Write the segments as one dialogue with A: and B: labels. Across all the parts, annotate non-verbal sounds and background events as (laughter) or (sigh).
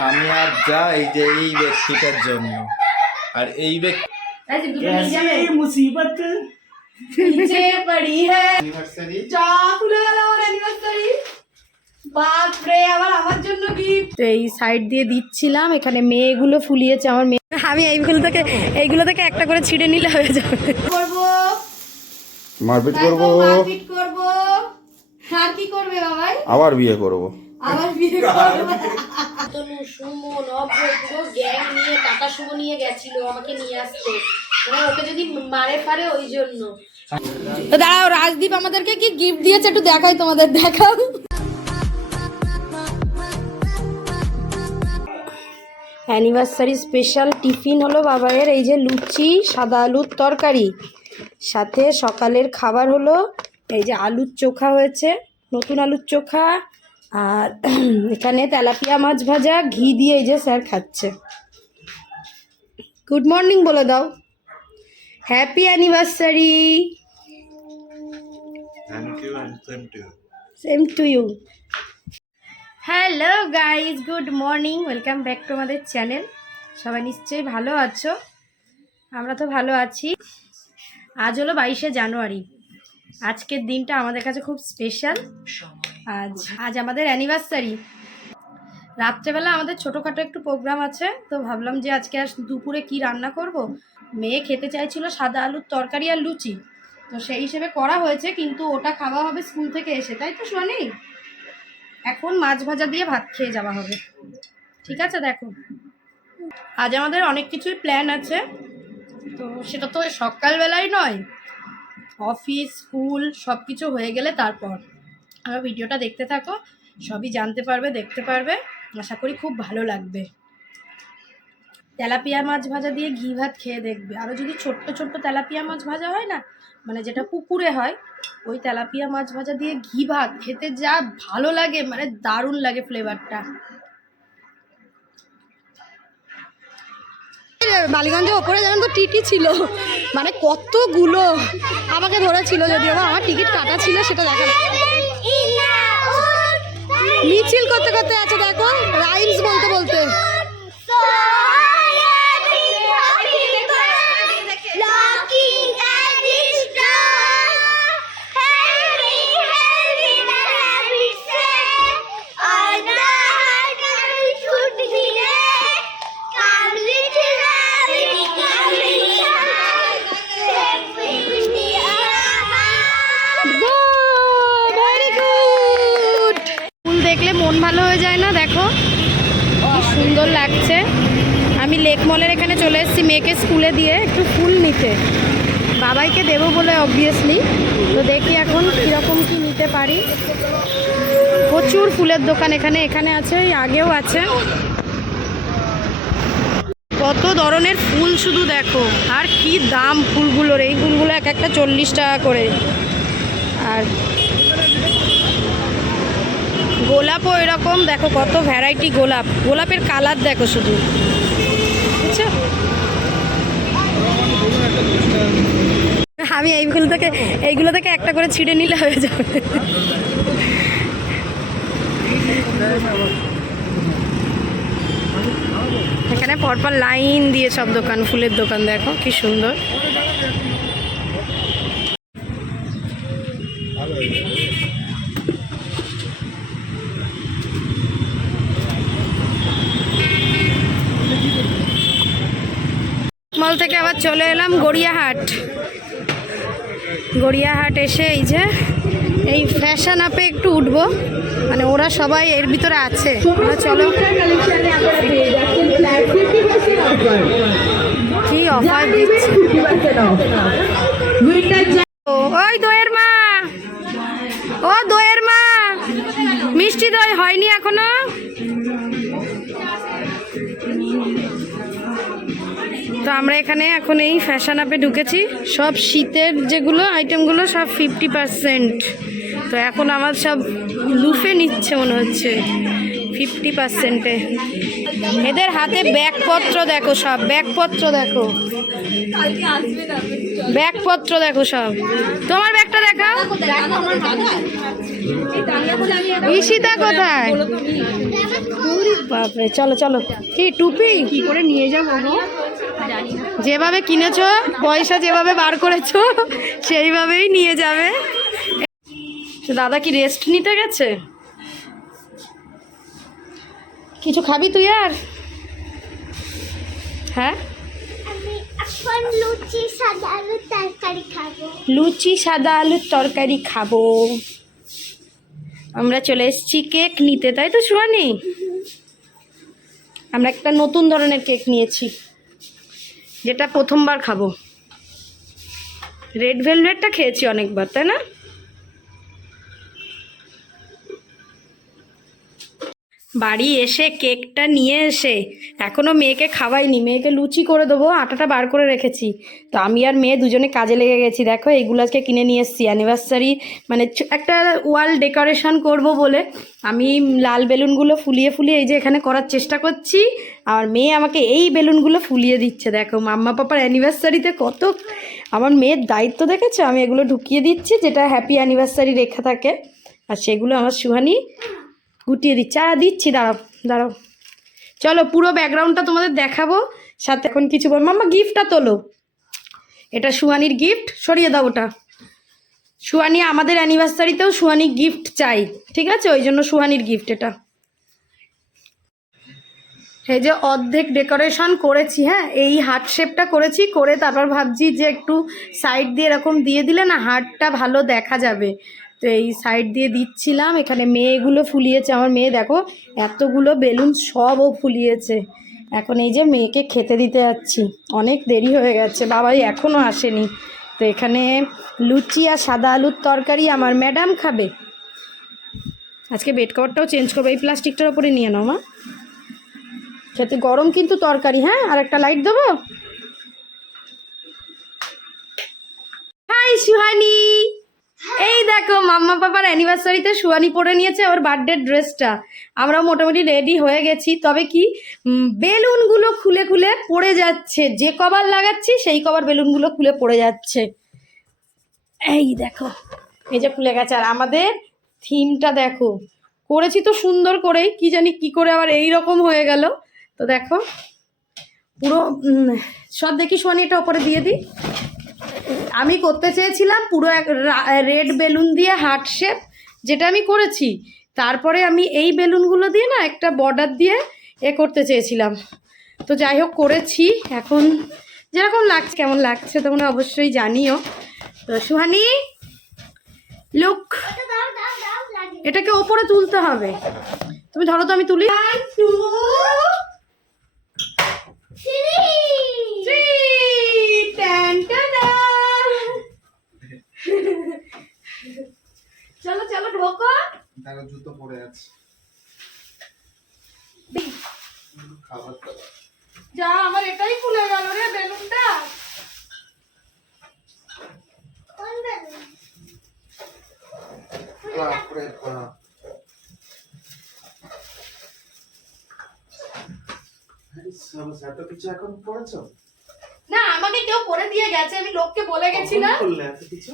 A: আমি আর যাই যে এই ব্যক্তিটার জন্য আর এই ব্যক্তি
B: कैसी मुसीबत
C: নিচে পড়ি হ্যাঁ
A: অ্যানিভার্সারি
C: চা খুলে গেল আমার অ্যানিভার্সারি বাপরে আবার আমার জন্য গিফট এই সাইড দিয়ে দিচ্ছিলাম এখানে মেয়েগুলো ফুলিয়েছে আমার মেয়ে আমি এইগুলো থেকে এইগুলো থেকে একটা করে ছিঁড়ে নিলে হয়ে যাবে করবো
D: মারপিট করব
C: মারপিট করবো আর কি করবে বাবাই
D: আবার বিয়ে করব
C: আবার বিয়ে তনু সুমন অভ্র পুরো গ্যাং নিয়ে টাকা সুমো নিয়ে গেছিল আমাকে নিয়ে আসতে। মানে ওকে যদি মারে ফারে ওই জন্য। তো দাঁড়াও রাজদীপ আমাদেরকে কি গিফট দিয়েছে একটু দেখাই তোমাদের দেখাও। অ্যানিভার্সারি স্পেশাল টিফিন হলো বাবাইয়ের এই যে লুচি সাদা আলুর তরকারি। সাথে সকালের খাবার হলো এই যে আলুর চোখা হয়েছে নতুন আলুর চোখা আর এখানে তেলাপিয়া মাছ ভাজা ঘি দিয়ে এই যে স্যার খাচ্ছে। গুড মর্নিং বলে দাও।
A: Happy anniversary
C: same to you hello guys good morning welcome back to আমাদের চ্যানেল সবাই নিশ্চয়ই ভালো আছো? আমরা তো ভালো আছি। আজ হলো বাইশে জানুয়ারি। আজকের দিনটা আমাদের কাছে খুব স্পেশাল আজ আজ আমাদের অ্যানিভার্সারি রাত্রেবেলা আমাদের ছোটোখাটো একটু প্রোগ্রাম আছে, তো ভাবলাম যে আজকে আর দুপুরে কি রান্না করব? মেয়ে খেতে চাইছিল সাদা আলুর তরকারি আর লুচি। তো সেই হিসেবে করা হয়েছে, কিন্তু ওটা খাওয়া হবে স্কুল থেকে এসে, তাই তো শোনি এখন মাছ ভাজা দিয়ে ভাত খেয়ে যাওয়া হবে। ঠিক আছে, দেখো। আজ আমাদের অনেক কিছুই প্ল্যান আছে, তো সেটা তো সকালবেলায় নয়। অফিস, স্কুল সব কিছু হয়ে গেলে তারপর। আর ভিডিওটা দেখতে থাকো, সবই জানতে পারবে, দেখতে পারবে। আশা করি খুব ভালো লাগবে। তেলাপিয়া মাছ ভাজা দিয়ে ঘি ভাত খেয়ে দেখবে। আরও যদি ছোট্ট ছোট্ট তেলাপিয়া মাছ ভাজা হয় না মানে যেটা পুকুরে হয়, ওই তেলাপিয়া মাছ ভাজা দিয়ে ঘি ভাত খেতে যা ভালো লাগে মানে দারুণ লাগে ফ্লেভারটা বালিগঞ্জের ওপরে যেমন তো টিটি ছিল মানে কতগুলো আমাকে ধরেছিল, যদিও আমার টিকিট কাটা ছিল, সেটা দেখা মিছিল করতে করতে আছে দেখো রাইমস বলতে বলতে। সুন্দর লাগছে। আমি লেক মলের এখানে চলে এসেছি মেয়েকে স্কুলে দিয়ে একটু ফুল নিতে। বাবাইকে দেবো বলে অবভিয়াসলি তো দেখি এখন কীরকম কি নিতে পারি। প্রচুর ফুলের দোকান এখানে এখানে আছে, আগেও আছে। কত ধরনের ফুল শুধু দেখো। আর কি দাম ফুলগুলোর? এই ফুলগুলো এক একটা চল্লিশ টাকা করে আর গোলাপও এরকম, দেখো কত ভ্যারাইটি গোলাপ। গোলাপের কালার দেখো শুধু। আমি এইগুলো থেকে এইগুলো থেকে একটা করে ছিঁড়ে নিলে হয়ে যাবে। এখানে পরপর লাইন দিয়ে সব দোকান, ফুলের দোকান, দেখো কি সুন্দর। মল থেকে আবার চলে এলাম গড়িয়াহাট। গড়িয়াহাট এসে এই যে এই ফ্যাশন আপে একটু উঠবো। মানে ওরা সবাই এর ভিতরে আছে। চলো। কি অফার দিচ্ছে? ওই দইয়ের মা। ও দইয়ের মা। মিষ্টি দই হয়নি এখনও। তো আমরা এখানে এখন এই ফ্যাশন আপে ঢুকেছি। সব শীতের যেগুলো আইটেমগুলো সব ফিফটি পার্সেন্ট তো এখন আমার সব লুফে নিচ্ছে মনে হচ্ছে। ফিফটি পার্সেন্টে এদের হাতে ব্যাগপত্র দেখো সব, ব্যাগপত্র দেখো। ব্যাগপত্র দেখো সব। তোমার ব্যাগটা দেখাও। ঈশিতা কোথায়? বাপরে, চলো চলো। কি, টুপি?
B: কি করে নিয়ে যাব
C: যেভাবে কিনেছো পয়সা যেভাবে বার করেছ সেইভাবেই নিয়ে যাবে। তো দাদা কি রেস্ট নিতে গেছে? কিছু খাবি তুই আর? হ্যাঁ?
E: লুচি সাদা আলুর তরকারি খাব।
C: লুচি সাদা আলুর তরকারি খাব। আমরা চলে এসেছি কেক নিতে তাই তো শুয়ানি আমরা একটা নতুন ধরনের কেক নিয়েছি। যেটা প্রথমবার খাব। রেড ভেলভেটটা খেয়েছি অনেকবার তাই না? বাড়ি এসে কেকটা নিয়ে এসে এখনও মেয়েকে খাওয়াইনি। মেয়েকে লুচি করে দেবো, আটাটা বার করে রেখেছি। তো আমি আর মেয়ে দুজনে কাজে লেগে গেছি। দেখো, এইগুলো আজকে কিনে নিয়ে এসেছি। অ্যানিভার্সারি মানে একটা ওয়াল ডেকোরেশন করব বলে আমি লাল বেলুনগুলো ফুলিয়ে ফুলিয়ে এই যে এখানে করার চেষ্টা করছি। আর মেয়ে আমাকে এই বেলুনগুলো ফুলিয়ে দিচ্ছে। দেখো, মাম্মা পাপার অ্যানিভার্সারিতে কত আমার মেয়ের দায়িত্ব দেখেছ? আমি এগুলো ঢুকিয়ে দিচ্ছি, যেটা হ্যাপি অ্যানিভার্সারি রেখা থাকে। আর সেগুলো আমার সুহানি গুটিয়ে দিচ্ছি। আর দিচ্ছি, দাঁড়াও দাঁড়াও। চলো, পুরো ব্যাকগ্রাউন্ডটা তোমাদের দেখাবো। সাথে এখন কিছু বল মাম্মা গিফটটা তোলো। এটা সুহানির গিফট সরিয়ে দাও ওটা। সুহানি আমাদের অ্যানিভার্সারিতেও সুহানি গিফট চাই, ঠিক আছে? ওই জন্য সুহানির গিফট এটা। এই যে অর্ধেক ডেকোরেশন করেছি হ্যাঁ? এই হার্ট শেপটা করেছি, করে তারপর ভাবছি যে একটু সাইড দিয়ে এরকম দিয়ে দিলে না হার্টটা ভালো দেখা যাবে। তো এই সাইড দিয়ে দিচ্ছিলাম। এখানে মেয়েগুলো ফুলিয়েছে। আমার মেয়ে দেখো, এতগুলো বেলুন সব ও ফুলিয়েছে। এখন এই যে মেয়েকে খেতে দিতে যাচ্ছি। অনেক দেরি হয়ে গেছে। বাবাই এখনও আসেনি। তো এখানে লুচি আর সাদা আলুর তরকারি আমার ম্যাডাম খাবে। আজকে বেড কভারটাও চেঞ্জ করব। এই প্লাস্টিকটার ওপরে নিয়ে নাও, মা। খেতে গরম কিন্তু তরকারি হ্যাঁ? আর একটা লাইট দেবো? হাই সুহানি এই দেখো, মাম্মা পাপার অ্যানিভার্সারিতে সুহানি পরে নিয়েছে ওর বার্থডে ড্রেসটা আমরা মোটামুটি রেডি হয়ে গেছি। তবে কি বেলুনগুলো খুলে খুলে পড়ে যাচ্ছে। যে কভার লাগাচ্ছি, সেই কভার বেলুনগুলো খুলে পড়ে যাচ্ছে। এই দেখো, এই যে খুলে গেছে। আর আমাদের থিমটা দেখো, করেছি তো সুন্দর করেই। কি জানি কি করে আবার এই রকম হয়ে গেল। তো দেখো, পুরো সব দেখি সোয়ানি এটা ওপরে দিয়ে দিই। আমি করতে চেয়েছিলাম পুরো এক রেড বেলুন দিয়ে হার্ট শেপ যেটা আমি করেছি। তারপরে আমি এই বেলুনগুলো দিয়ে না একটা বর্ডার দিয়ে এ করতে চেয়েছিলাম। তো যাই হোক করেছি। এখন যেরকম লাগছে কেমন লাগছে তোমরা অবশ্যই জানিও। তো সুহানি লুক এটাকে ওপরে তুলতে হবে। তুমি ধরো তো আমি তুলি। Ta-da! চলো চলো ঢোকো।
A: তারা জুতো পরে আছে। খাবার দাবার।
C: যা আমার এটাই খুলে গেল রে বেলুনটা।
A: বাপরে বাপ এত কিছু এখন পড়েছো?
C: না আমাকে কেউ করে দিয়ে গেছে আমি লোককে বলে গেছি না
A: কিছু?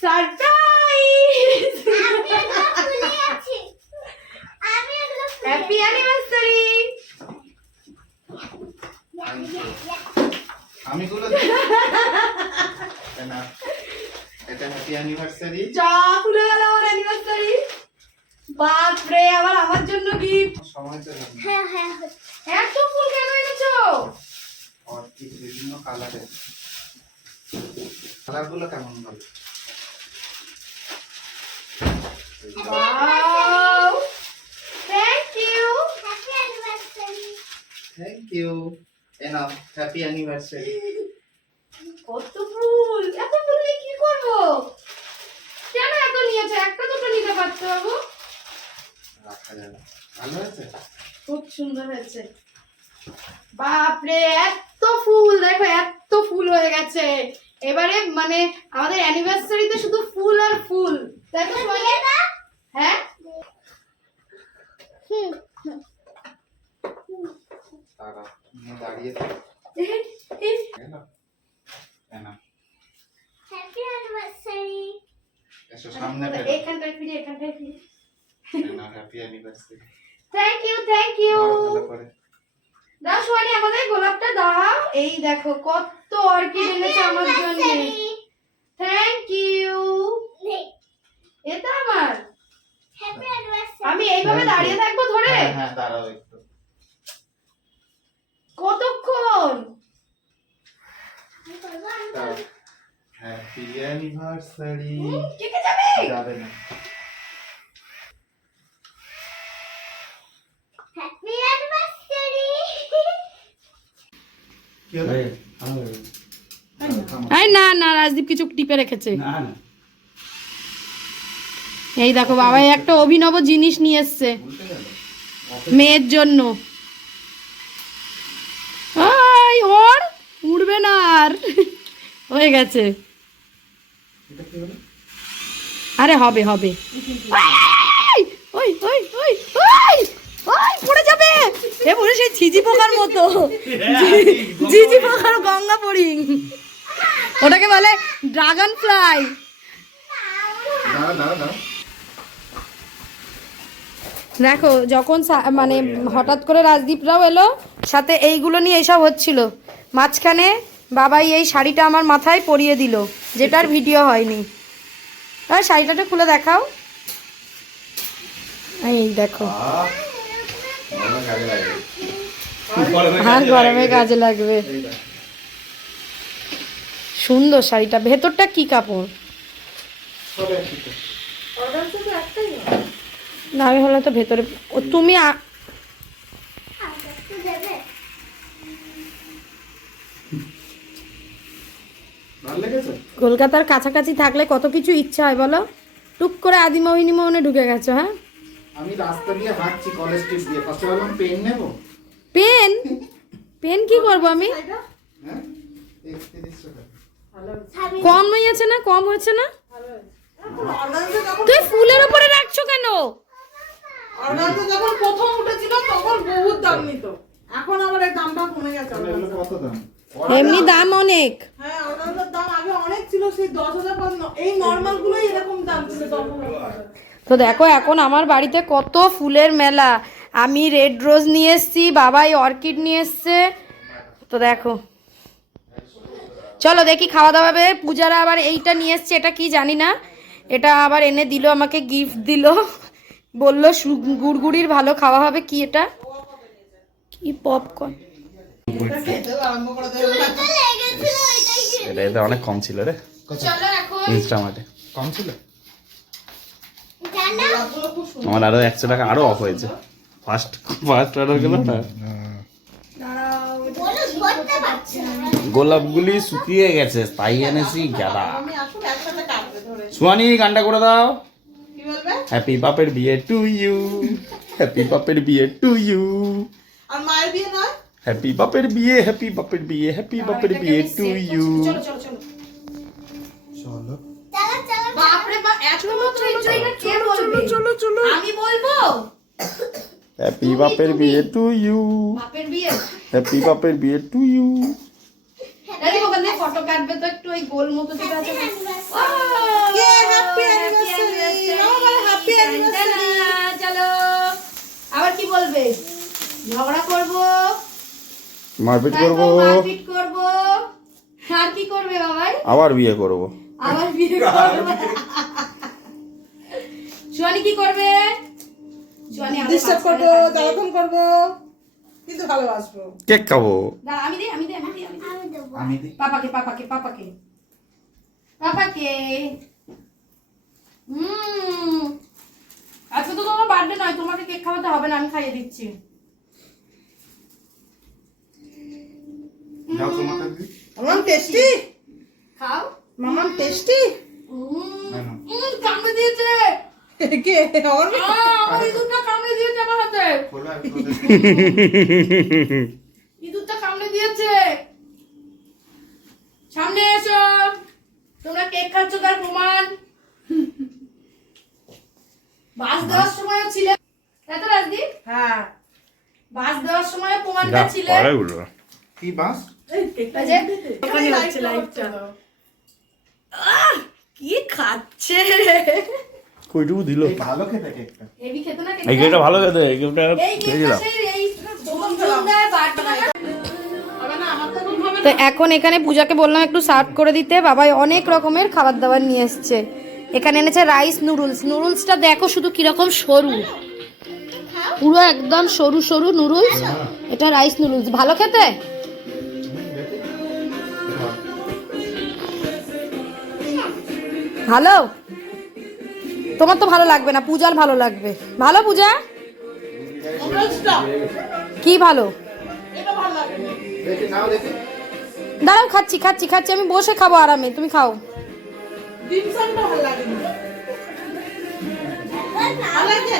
C: সারপ্রাইজ
E: আমি এগুলো খুলে আছি। আমি এগুলো খুলে
C: হ্যাপি অ্যানিভার্সারি
A: আমি গুলো না। এটা হ্যাপি অ্যানিভার্সারি
C: যা খুলে গেল আমার অ্যানিভার্সারি বাপ রে আবার আমার জন্য গিফট
A: সময় তো
E: হ্যাঁ হ্যাঁ হচ্ছে।
C: এত ফুল কেন এনেছো?
A: অর্কিড বিভিন্ন কালারের কালারগুলো কেমন বলো?
C: Wow thank you
E: Happy anniversary.
A: Enough happy anniversary
C: কত ফুল। এত ফুল নিয়ে কি করব? কেন এত নিয়েছো? একটা দুটো নিতে পারতো বাবু?
A: রাখা যাবে ভালো আছে
C: খুব সুন্দর হয়েছে। বাপরে এত ফুল। দেখো এত ফুল হয়ে গেছে। এবারে মানে আমাদের অ্যানিভার্সারিতে শুধু ফুল আর ফুল। তাই তো সোনালি? হ্যাঁ?
A: দাঁড়িয়ে
C: এখানটায় ফিরে এখানটায় ফিরে। Happy anniversary thank you
A: thank you.
C: দাও সোয়ানি আমাদের গোলাপটা দাও। এই দেখো কত অর্কিড এনেছে আমার জন্য। থ্যাংক ইউ এটা আমার। আমি এইভাবে দাঁড়িয়ে থাকব ধরে?
A: হ্যাঁ হ্যাঁ দাঁড়াও একটু।
C: কতক্ষণ?
A: হ্যাপি অ্যানিভার্সারি
C: টিকে যাবে?
A: যাবে না।
E: হ্যাপি অ্যানিভার্সারি
A: কি
C: না না রাজদীপ কিছু টিপে রেখেছে।
B: না না।
C: এই দেখো বাবা একটা অভিনব জিনিস নিয়ে এসছে। মেয়ের জন্য। ওর উড়বে না আর। হয়ে গেছে। আরে হবে হবে। ওই পড়ে যাবে। এ সেই পোকার মতো। ঝিঝি পোকার গঙ্গা পড়ি। ওটাকে বলে ড্রাগন ফ্লাই
A: দাঁড়া দাঁড়া দাঁড়া।
C: দেখো, যখন মানে হঠাৎ করে রাজদীপরাও এলো, সাথে এইগুলো নিয়ে এইসব হচ্ছিল। মাঝখানে বাবাই এই শাড়িটা আমার মাথায় পরিয়ে দিল, যেটার ভিডিও হয়নি। আর শাড়িটা একটু খুলে দেখাও। এই দেখো। আর গরমে কাজে লাগবে। সুন্দর শাড়িটা। ভেতরটা কি কাপড়? না আমি হলে তো ভেতরে ও তুমি কলকাতার কাছাকাছি থাকলে কত কিছু ইচ্ছা হয় বলো? টুক করে আদিমোহিনী মোহনে ঢুকে গেছো হ্যাঁ?
A: আমি রাস্তা দিয়ে হাঁটছি কলেজ স্ট্রিট দিয়ে। ফার্স্টে ভাবলাম পেন নেব।
C: পেন পেন কি করব আমি?
A: হ্যাঁ?
C: কম হয়েছে না কম হয়েছে। না তুই ফুলের উপরে রাখছো কেন?
B: অর্গানজা যখন প্রথম উঠেছিল তখন বহুত দাম নিত। এখন আমার এই দামটা কমে গেছে
A: কত দাম?
C: এমনি দাম অনেক।
B: হ্যাঁ দাম আগে অনেক ছিল সেই দশ হাজার এই নর্মাল গুলোই এরকম দাম ছিল তখন।
C: তো দেখো এখন আমার বাড়িতে কত ফুলের মেলা। আমি রেড রোজ নিয়ে এসছি বাবাই অর্কিড নিয়ে এসছে। তো দেখো। চলো দেখি খাওয়া দাওয়া হবে। পূজারা আবার এইটা নিয়ে এসছে এটা কি জানি না। এটা আবার এনে দিল আমাকে গিফট দিল। বলল সু- গুড়গুড়ির ভালো খাওয়া হবে কি এটা? কি পপকর্ন
D: এটা এটা অনেক কম ছিল রে। ইনস্টামার্টে
A: কম ছিল?
D: আমার আরও একশো টাকা আরও অফ হয়েছে। ফার্স্ট ফার্স্ট অর্ডার গেল না?
E: বলো ধরতে পারছি না
D: গোলাপগুলি শুকিয়ে গেছে তাই এনেছি
B: ধরে।
D: সোয়ানি গানটা করে দাও। হ্যাপি পাপের বিয়ে টু ইউ হ্যাপি পাপের বিয়ে টু ইউ
B: আর মায়ের বিয়ে নয়
D: হ্যাপি বাপের বিয়ে হ্যাপি বাপের বিয়ে হ্যাপি বাপের বিয়ে টু ইউ
C: চলো চলো চলো
A: চলো
E: চলো চলো
C: বাপরে বাপ এত মাত্র এটা কে বলবে
B: চলো চলো
C: আমি বলব
D: হ্যাপি বাপের বিয়ে টু ইউ
C: বাপের বিয়ে
D: হ্যাপি বাপের বিয়ে টু ইউ
C: দাদি ওখান থেকে ফটো কাটবে তো একটু ওই গোল মতো যেটা আছে বলবে ঝগড়া করব।
D: মারপিট করব।
C: মারপিট করব। আর কি করবে বাবাই?
D: আবার বিয়ে করব।
C: আবার বিয়ে করবে। সুয়ানি কি করবে?
B: ডিস্টার্ব করব। জ্বালাতন করব কিন্তু ভালোবাসবো।
D: কেক খাব।
C: দাঁড়া, আমি দিই আমি দিই আমি দিই আমি
E: আমি দেবো।
A: আমি দিই।
C: পাপাকে পাপাকে পাপাকে। পাপাকে। হুম। আজকে তো তোমার বার্থডে নয় তোমাকে কেক খাওয়াতে হবে না আমি খাইয়ে দিচ্ছি।
A: যাও তোমাকে
B: টেস্টি
C: খাও।
B: মামাম টেস্টি
C: উম, কামড়ে দিয়েছে। (laughs)
B: কে? আমার
C: আমার ইঁদুরটা কামড়ে দিয়েছে আমার হাতে। (laughs) ইঁদুরটা কামড়ে দিয়েছে। সামনে এসো। তোমরা কেক খাচ্ছ তার প্রমাণ। (laughs) বাস দেওয়ার সময়ও
B: হ্যাঁ
C: বাস দেওয়ার সময়
A: কি বাস?
C: কি খাচ্ছে?
D: কইটুকু দিল?
A: ভালো খেতে কেকটা।
C: খেতে না
D: এই ভালো খেতে কেকটা দিলাম
C: তো এখন এখানে পূজাকে বললাম একটু সার্ভ করে দিতে। বাবাই অনেক রকমের খাবার দাবার নিয়ে এসছে। এখানে এনেছে রাইস নুডলস নুডলসটা দেখো শুধু কীরকম সরু। পুরো একদম সরু সরু নুডলস এটা রাইস নুডলস ভালো খেতে? ভালো? তোমার তো ভালো লাগবে না, পূজার ভালো লাগবে। ভালো পূজা? কি ভালো? দাঁড়াও, খাচ্ছি খাচ্ছি খাচ্ছি। আমি বসে খাব আরামে। তুমি খাও।
B: ডিম ভালো লাগে না। ভালো লাগে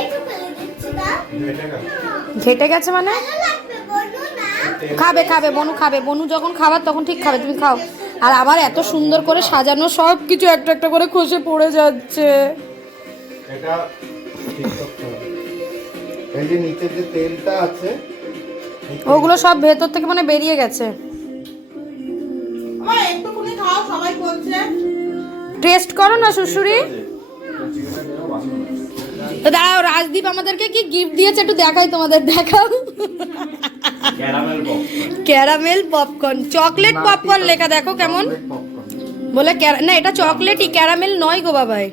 E: একটু ফেলে দিচ্ছি না
C: ঘেটে গেছে মানে? খাবে খাবে বনু খাবে। বনু যখন খাবার তখন ঠিক খাবে তুমি খাও। আর আমার এত সুন্দর করে সাজানো সব কিছু একটা একটা করে খসে পড়ে যাচ্ছে।
A: এটা ঠিক করতে হবে। এই যে নিচে যে তেলটা আছে
C: ওগুলো সব ভেতর থেকে মানে বেরিয়ে গেছে।
B: আমার একটুখানি খাওয়া সবাই বলছে।
C: টেস্ট করো না শ্বশুরি তো দাঁড়াও রাজদীপ আমাদেরকে কি গিফট দিয়েছে একটু দেখাই তোমাদের দেখাও। Caramel popcorn. চকলেট পপকর্ন লেখা দেখো কেমন। বলে ক্যারা- না এটা চকলেটই ক্যারামেল নয় গো বাবাই।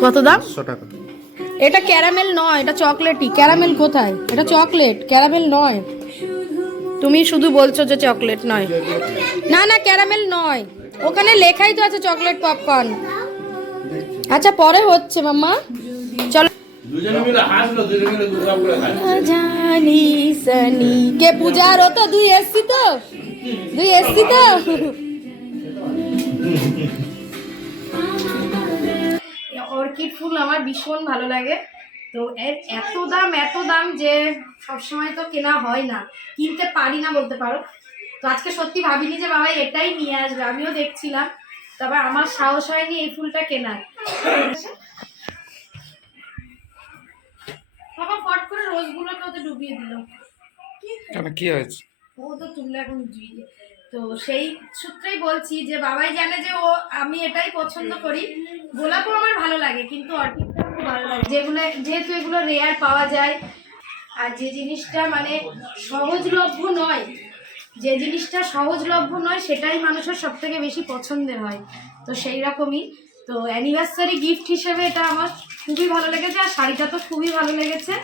C: কত দাম? এটা ক্যারামেল নয় এটা চকলেটই। ক্যারামেল কোথায়? এটা চকলেট ক্যারামেল নয়। তুমি শুধু বলছো যে চকলেট নয়। না না ক্যারামেল নয়। ওখানে লেখাই তো আছে চকলেট পপকর্ন। আচ্ছা পরে হচ্ছে মাম্মা। চলো। জানি সানি। কে পূজার? ও তো দুই এসছি তো। দুই এসছি তো। অর্কিড ফুল আমার ভীষণ ভালো লাগে। তো এর এত দাম এত দাম যে সবসময় তো কেনা হয় না। কিনতে পারি না বলতে পারো। তো আজকে সত্যি ভাবিনি যে বাবা এটাই নিয়ে আসবে আমিও দেখছিলাম। তবে আমার সাহস হয়নি এই ফুলটা কেনার। বাবা ফট করে রোজগুলোকে ওতে ডুবিয়ে দিল।
A: কেন কি হয়েছে?
C: ও তো তুললে এখন ধুইয়ে তো সেই সূত্রেই বলছি যে বাবাই জানে যে ও আমি এটাই পছন্দ করি। গোলাপও আমার ভালো লাগে কিন্তু অর্কিডটা খুব ভালো লাগে। যেগুলো যেহেতু এগুলো রেয়ার পাওয়া যায় আর যে জিনিসটা মানে সহজলভ্য নয় যে জিনিসটা সহজলভ্য নয় সেটাই মানুষের সব থেকে বেশি পছন্দের হয়। তো সেই রকমই তো অ্যানিভার্সারি গিফট হিসেবে এটা আমার খুবই ভালো লেগেছে আর শাড়িটা তো খুবই ভালো লেগেছে।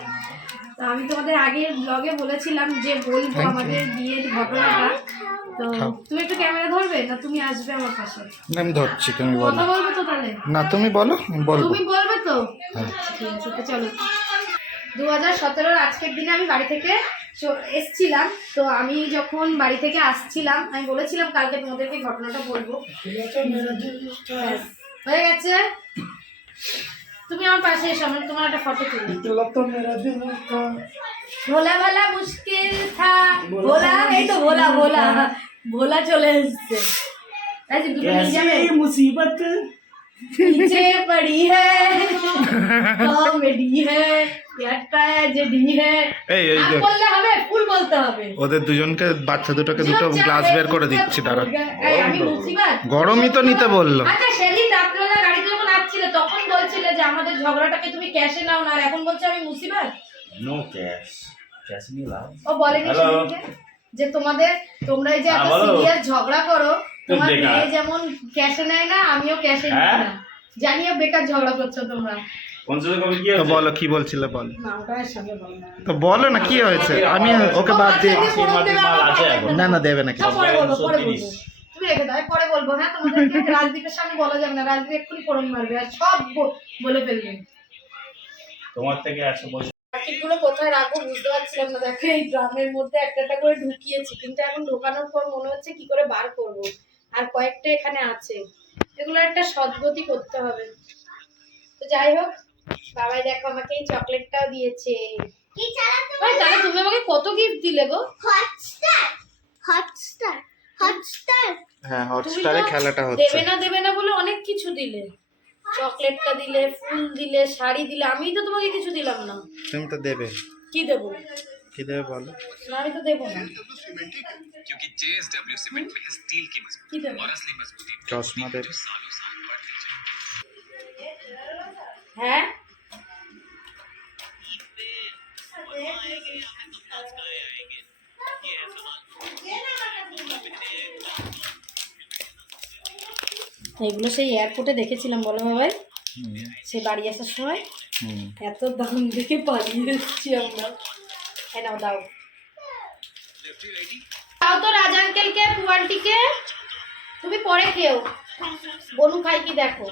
C: তো আমি তোমাদের আগের ব্লগে বলেছিলাম যে বলব আমাদের বিয়ের ঘটনাটা। তো তুমি একটু ক্যামেরা ধরবে না তুমি আসবে আমার পাশে?
A: আমি ধরছি তুমি বলো।
C: কথা বলবে তো তাহলে?
A: না তুমি বলো বলব।
C: তুমি বলবে তো?
A: হ্যাঁ।
C: ঠিক আছে তো চলো। দু হাজার সতেরোর আজকের দিনে আমি বাড়ি থেকে চ- এসছিলাম। তো আমি যখন বাড়ি থেকে আসছিলাম আমি বলেছিলাম কালকে তোমাদেরকে ঘটনাটা বলব। হয়ে গেছে? তুমি আমার পাশে এসো আমি তোমার একটা ফটো তুলি ভোলা ভালা মুশকিল থা ভোলা এই তো ভোলা ভোলা ভোলা চলে এসছে আচ্ছা দুটো নিয়ে যাবে
F: मुसीबत
C: पीछे पड़ी है कॉमेडी है या ट्रेजेडी है
A: এই এই
C: আর
A: দেখ,
C: বললে হবে ফুল বলতে হবে
A: ওদের দুজনকে বাচ্চা দুটোকে দুটো গ্লাস বের করে দিচ্ছি তারা
C: এই, আমি মুসিবাত
A: গরমই তো নিতে বললো
C: আচ্ছা সেদিন তখন বলছিলে যে আমাদের ঝগড়াটাকে তুমি ক্যাশে নাও না আর এখন বলছো আমি মুসিবাত?
F: নো ক্যাশ ক্যাশ নিলাম
C: ও বলেনি সেদিনকে যে তোমাদের তোমরা এই যে এত সিরিয়াস ঝগড়া করো তোমার মেয়ে যেমন ক্যাশে নেয় না আমিও ক্যাশে নিই না। জানিও বেকার ঝগড়া করছ তোমরা।
A: বলো কি বলো। তো বলো না কি হয়েছে? আমি ওকে বাদ দিয়ে না না দেবে না
C: রেখে দাও আমি পরে বলব হ্যাঁ তোমাদেরকে (laughs) রাজদীপের সামনে বলা যাবে না রাজদীপ এক্ষুনি ফোরন মারবে আর সব বলে ফেলবে।
F: তোমার থেকে
C: প্যাকেটগুলো কোথায় রাখব বুঝতে পারছিলাম না দেখো এই ড্রামের মধ্যে একটা একটা করে ঢুকিয়েছি কিন্তু এখন ঢোকানোর পর মনে হচ্ছে কি করে বার করব। আর কয়েকটা এখানে আছে এগুলো একটা সদ্গতি করতে হবে। তো যাই হোক বাবাই দেখো আমাকে এই চকলেটটাও দিয়েছে।
E: কি চালাতে
C: ভাই তাহলে তুমি আমাকে কত গিফট দিলে গো?
E: Hotstar Hotstar. হটস্টার
A: হ্যাঁ হটস্টারে খেলাটা হচ্ছে।
C: দেবে না দেবে না বলে অনেক কিছু দিলে। চকলেটটা দিলে ফুল দিলে শাড়ি দিলে আমি তো তোমাকে কিছু দিলাম না।
A: তুমি তো দেবে।
C: কি দেবো?
A: কি দেবে বলো?
C: না আমি তো দেবো না।
G: क्योंकि जेएसडब्ल्यू
C: এগুলো সেই এয়ারপোর্টে দেখেছিলাম বলো বাবাই সে বাড়ি আসার সময়। এত দাম দেখে পালিয়ে এসেছি আমরা। হ্যাঁ নাও দাও। দাও তো রাজা আঙ্কেলকে পুয়ানটিকে তুমি পরে খেও। বনু খাই কি দেখো?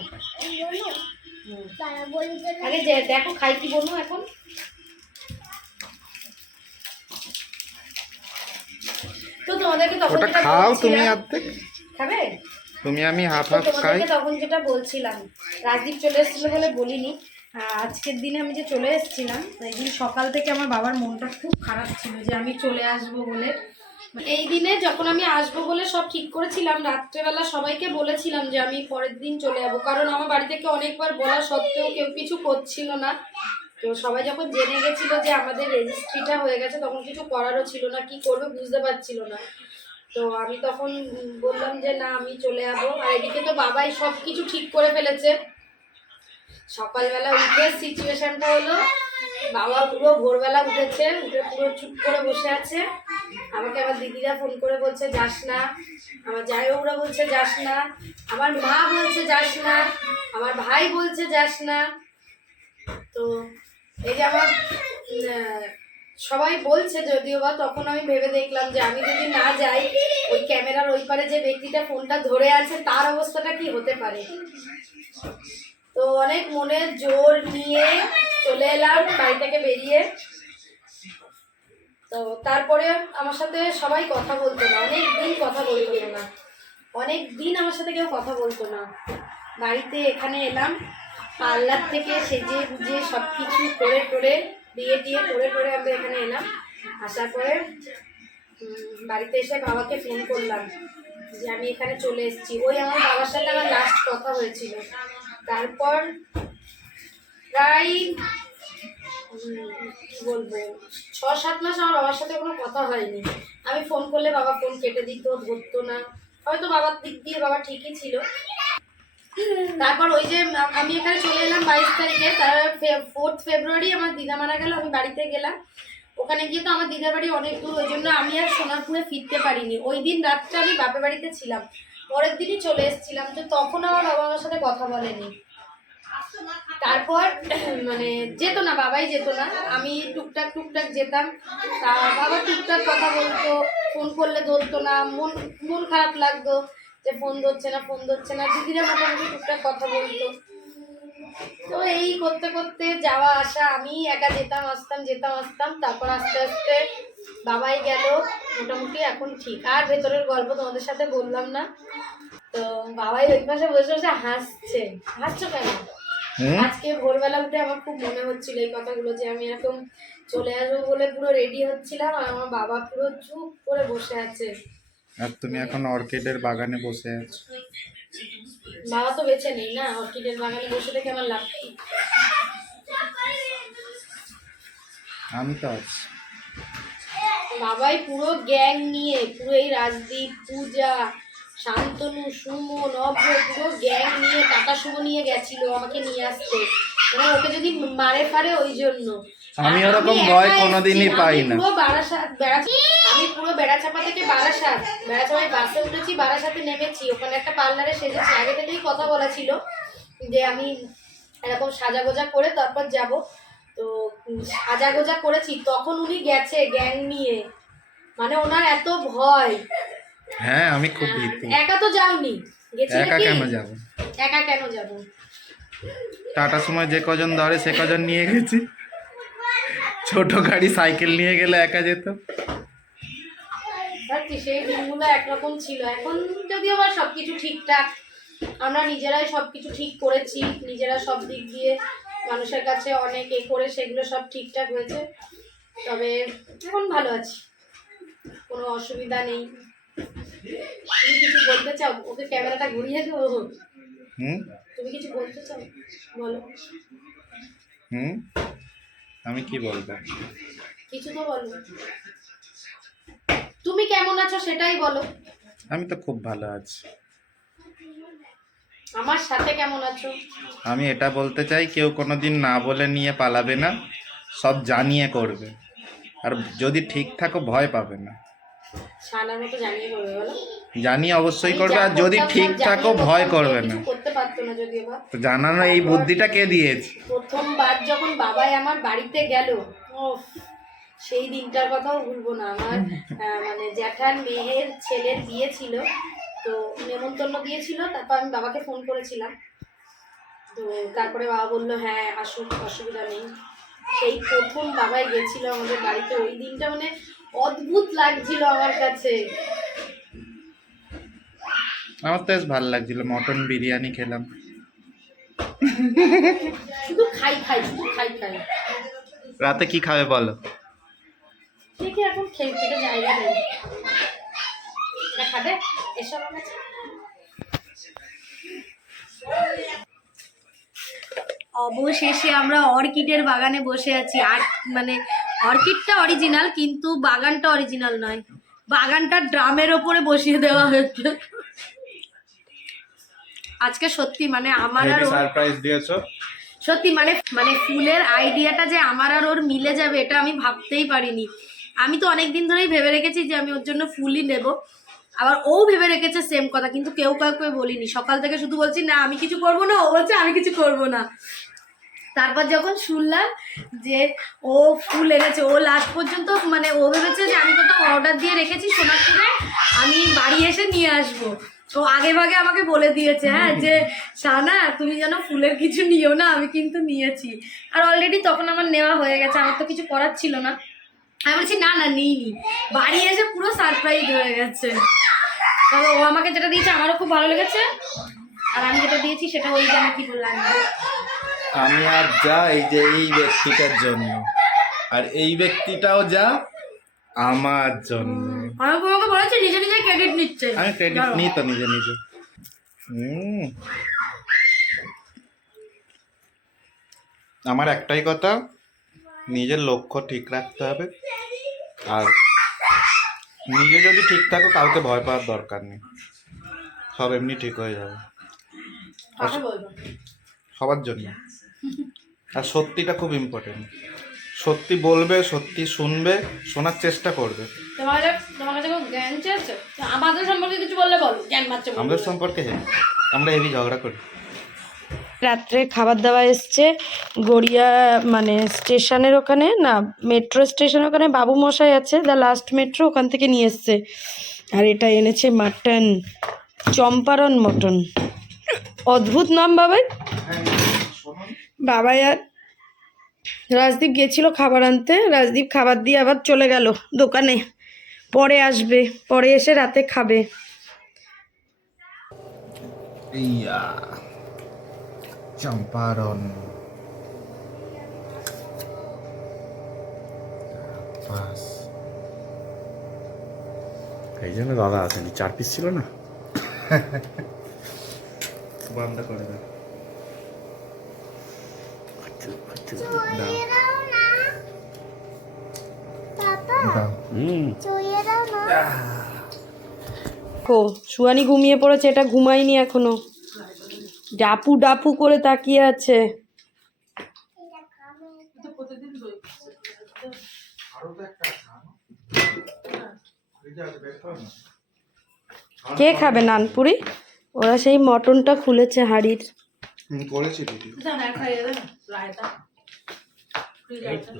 C: আগে যে দেখো খাই কি বনু এখন। তো তোমাদেরকে তখন
A: খাও তুমি অর্ধেক
C: খাবে?
A: তুমি আমি হাফ হাফ খাই।
C: তখন যেটা বলছিলাম রাজদীপ চলে এসেছিল বলে বলিনি। আজকের দিনে আমি যে চলে এসেছিলাম এই দিন সকাল থেকে আমার বাবার মনটা খুব খারাপ ছিল যে আমি চলে আসব বলে। এই দিনে যখন আমি আসব বলে সব ঠিক করেছিলাম রাত্রেবেলা সবাইকে বলেছিলাম যে আমি পরের দিন চলে যাব। কারণ আমার বাড়ি থেকে অনেকবার বলা সত্ত্বেও কেউ কিছু করছিল না। তো সবাই যখন জেনে গেছিল যে আমাদের রেজিস্ট্রিটা হয়ে গেছে তখন কিছু করারও ছিল না কি করবে বুঝতে পারছিল না। তো আমি তখন বললাম যে, না, আমি চলে যাব। আর এদিকে তো বাবাই সব কিছু ঠিক করে ফেলেছে। সকালবেলা উঠে সিচুয়েশনটা হলো, বাবা পুরো ভোরবেলা উঠেছে, উঠে পুরো চুপ করে বসে আছে। আমাকে আমার দিদিরা ফোন করে বলছে, যাস না। আমার জায়গরা বলছে, যাস না। আমার মা বলছে, যাস না। আমার ভাই বলছে, যাস না। তো এই যে আমার সবাই বলছে যদিও বা তখন আমি ভেবে দেখলাম যে আমি যদি না যাই, ওই ক্যামেরার ওই পারে যে ব্যক্তিটা ফোনটা ধরে আছে, তার অবস্থাটা কি হতে পারে? তো অনেক মনে জোর নিয়ে চলে এলাম, বাড়ি থেকে বেরিয়ে। তো তারপরে আমার সাথে সবাই কথা বলতো না, অনেক দিন কথা বলতো না। অনেক দিন আমার সাথে কেউ কথা বলতো না। বাড়িতে এখানে এলাম, পার্লার থেকে সেজে গুজে সব কিছু করে করে দিয়ে দিয়ে করে করে আমরা এখানে এলাম। আসার পরে বাড়িতে এসে বাবাকে ফোন করলাম যে আমি এখানে চলে এসেছি। ওই আমার বাবার সাথে আমার লাস্ট কথা হয়েছিল। তারপর প্রায় কি বলব ছ সাত মাস আমার বাবার সাথে কোনো কথা হয়নি। আমি ফোন করলে বাবা ফোন কেটে দিত, ধরতো না। হয়তো বাবার দিক দিয়ে বাবা ঠিকই ছিল। তারপর ওই যে আমি এখানে চলে এলাম বাইশ তারিখে। তার ফোর্থ ফেব্রুয়ারি আমার দিদা মারা গেল, আমি বাড়িতে গেলাম। ওখানে গিয়ে তো আমার দিদার বাড়ি অনেক দূর, ওই জন্য আমি আর সোনারপুরে ফিরতে পারিনি। ওই দিন রাতটা আমি বাপের বাড়িতে ছিলাম। পরের দিনই চলে এসেছিলাম, তো তখন আমার বাবা আমার সাথে কথা বলেনি। তারপর মানে যেত না, বাবাই যেত না। আমি টুকটাক টুকটাক যেতাম। তা বাবা টুকটাক কথা বলতো, ফোন করলে ধরতো না, মন মন খারাপ লাগতো। যে ফোন ধরছে না ফোন ধরছে না দিদিরা মোটামুটি টুকটাক কথা বলতো। তো এই করতে করতে যাওয়া আসা আমি একা যেতাম আসতাম যেতাম আসতাম তারপর আস্তে আস্তে বাবাই গেল মোটামুটি এখন ঠিক। আর ভেতরের গল্প তোমাদের সাথে বললাম না। তো বাবাই ওই পাশে বসে বসে হাসছে। হাসছো কেন? আজকে ভোরবেলা উঠে আমার খুব মনে হচ্ছিল এই কথাগুলো যে আমি এরকম চলে আসব বলে পুরো রেডি হচ্ছিলাম আর আমার বাবা পুরো চুপ করে বসে আছে।
A: আর তুমি এখন অর্কিডের বাগানে বসে আছো।
C: বাবা তো বেঁচে নেই না অর্কিডের বাগানে বসে থেকে আমার লাভ কি?
A: আমি তো আছি।
C: বাবাই পুরো গ্যাং নিয়ে পুরো এই রাজদীপ পূজা শান্তনু সুমন অভ্র পুরো গ্যাং নিয়ে টাকা সুমো নিয়ে গেছিল আমাকে নিয়ে আসতে। মানে ওকে যদি মারে ফারে ওই জন্য।
A: আমি ওরকম ভয় কোনোদিনই পাই না।
C: আমি পুরো বেড়াচাপা থেকে বারাসাত। বেড়াচাপায় বাসে উঠেছি বারাসাতে নেমেছি। ওখানে একটা পার্লারে সেজেছি। আগে থেকেই কথা বলা ছিল যে আমি এরকম সাজা গোজা করে তারপর যাব। তো সাজা গোজা করেছি। তখন উনি গেছে গ্যাং নিয়ে। মানে ওনার এত ভয়।
A: হ্যাঁ আমি খুব ভীতু।
C: একা তো যাওনি।
A: একা কেন যাব?
C: একা কেন যাব?
A: টাটার সময় যে কজন ধরে সে কজন নিয়ে গেছি। ছোট গাড়ি সাইকেল নিয়ে গেলে একা যেত।
C: সেই দিনগুলো একরকম ছিল। এখন যদিও বা সব কিছু ঠিকঠাক আমরা নিজেরাই সব কিছু ঠিক করেছি নিজেরা সব দিক দিয়ে মানুষের কাছে অনেক এ করে সেগুলো সব ঠিকঠাক হয়েছে। তবে এখন ভালো আছি কোনো অসুবিধা নেই। তুমি কিছু বলতে চাও? ওকে ক্যামেরাটা ঘুরিয়ে দেবো? তুমি কিছু বলতে চাও? বলো।
A: হুম? আমি কি বলব?
C: কিছু তো বলো। তুমি কেমন আছো সেটাই বলো।
A: আমি তো খুব ভালো আছি।
C: আমার সাথে কেমন আছো?
A: আমি এটা বলতে চাই কেউ কোনোদিন না বলে নিয়ে পালাবে না সব জানিয়ে করবে। আর যদি ঠিক থাকো ভয় পাবে না।
C: মতো জানিয়ে করবে বলো?
A: জানি অবশ্যই করবে আর যদি ঠিক থাকো ভয় করবে না।
C: করতে পারতো না যদিও
A: তো জানানো এই বুদ্ধিটা কে দিয়েছে?
C: প্রথমবার যখন বাবাই আমার বাড়িতে গেল সেই দিনটার কথাও ভুলবো না। আমার মানে জ্যাঠার মেয়ের ছেলের বিয়ে ছিল তো নেমন্তন্ন দিয়েছিল তারপর আমি বাবাকে ফোন করেছিলাম। তো তারপরে বাবা বলল হ্যাঁ আসুক অসুবিধা নেই। সেই প্রথম বাবাই গেছিল আমাদের বাড়িতে। ওই দিনটা মানে অদ্ভুত লাগছিল আমার কাছে।
A: আমার তো বেশ ভালো লাগছিল মটন বিরিয়ানি খেলাম।
C: শুধু খাই খাই শুধু খাই খাই।
A: রাতে কি খাবে বলো?
C: দেখি এখন খেয়ে থেকে জায়গা নেই খাবে? এসব আমার। অবশেষে আমরা অর্কিডের বাগানে বসে আছি। আর মানে অর্কিডটা অরিজিনাল কিন্তু বাগানটা অরিজিনাল নয়। বাগানটা ড্রামের ওপরে বসিয়ে দেওয়া হয়েছে। আজকে সত্যি মানে আমার আর
A: সারপ্রাইজ দিয়েছ।
C: সত্যি মানে মানে ফুলের আইডিয়াটা যে আমার আর ওর মিলে যাবে এটা আমি ভাবতেই পারিনি। আমি তো অনেক দিন ধরেই ভেবে রেখেছি যে আমি ওর জন্য ফুলই নেব। আবার ও ভেবে রেখেছে সেম কথা কিন্তু কেউ কাউকে বলিনি। সকাল থেকে শুধু বলছি না আমি কিছু করব না। ও বলছে আমি কিছু করব না। তারপর যখন শুনলাম যে ও ফুল এনেছে, ও লাস্ট পর্যন্ত মানে ও ভেবেছে যে আমি কোথাও অর্ডার দিয়ে রেখেছি সোনারপুরে, আমি বাড়ি এসে নিয়ে আসব। ও আগে ভাগে আমাকে বলে দিয়েছে হ্যাঁ যে সানা তুমি যেন ফুলের কিছু নিও না, আমি কিন্তু নিয়েছি। আর অলরেডি তখন আমার নেওয়া হয়ে গেছে, আমার তো কিছু করার ছিল না। আমি বলছি, না না নিইনি বাড়ি এসে পুরো সারপ্রাইজ হয়ে গেছে। তবে ও আমাকে যেটা দিয়েছে, আমারও খুব ভালো লেগেছে। আর আমি যেটা দিয়েছি, সেটা ওই আমি কি বললাম?
A: আমি আর যা এই যে এই ব্যক্তিটার জন্য। আর এই ব্যক্তিটাও যা আমার জন্য।
C: আমি তোমাকে বলেছি নিজে নিজে ক্রেডিট নিচ্ছে।
A: আমি ক্রেডিট নিই তো নিজে নিজে। হুম। আমার একটাই কথা নিজের লক্ষ্য ঠিক রাখতে হবে। আর নিজে যদি ঠিক থাকো কাউকে ভয় পাওয়ার দরকার নেই। সব এমনি ঠিক হয়ে যাবে। সবার জন্য। আর সত্যিটা খুব ইম্পর্টেন্ট সত্যি বলবে সত্যি শুনবে শোনার চেষ্টা করবে।
C: আমাদের সম্পর্কে কিছু বললে বলো জ্ঞান
A: আমাদের সম্পর্কে হ্যাঁ আমরা হেভি ঝগড়া করি।
C: রাত্রে খাবার দাবার এসছে গড়িয়া মানে স্টেশনের ওখানে না মেট্রো স্টেশনের ওখানে বাবু মশাই আছে দ্য লাস্ট মেট্রো ওখান থেকে নিয়ে এসছে। আর এটা এনেছে মাটন চম্পারন মটন। অদ্ভুত নাম বাবাই। বাবাই আর রাজদীপ গেছিল খাবার আনতে। রাজদীপ খাবার দিয়ে আবার চলে গেল দোকানে। পরে আসবে পরে এসে রাতে খাবে।
A: ইয়া বাস।
D: এই জন্য দাদা আসেনি চার পিস ছিল না? (laughs)
A: বন্ধ করে দাও। দাও।
C: ও সুয়ানি ঘুমিয়ে পড়েছে এটা ঘুমায়নি এখনও। ডাপু ডাপু করে তাকিয়ে আছে। কে খাবে নানপুরি? ওরা সেই মটনটা খুলেছে হাড়ির।
A: করেছি দিদি
B: জান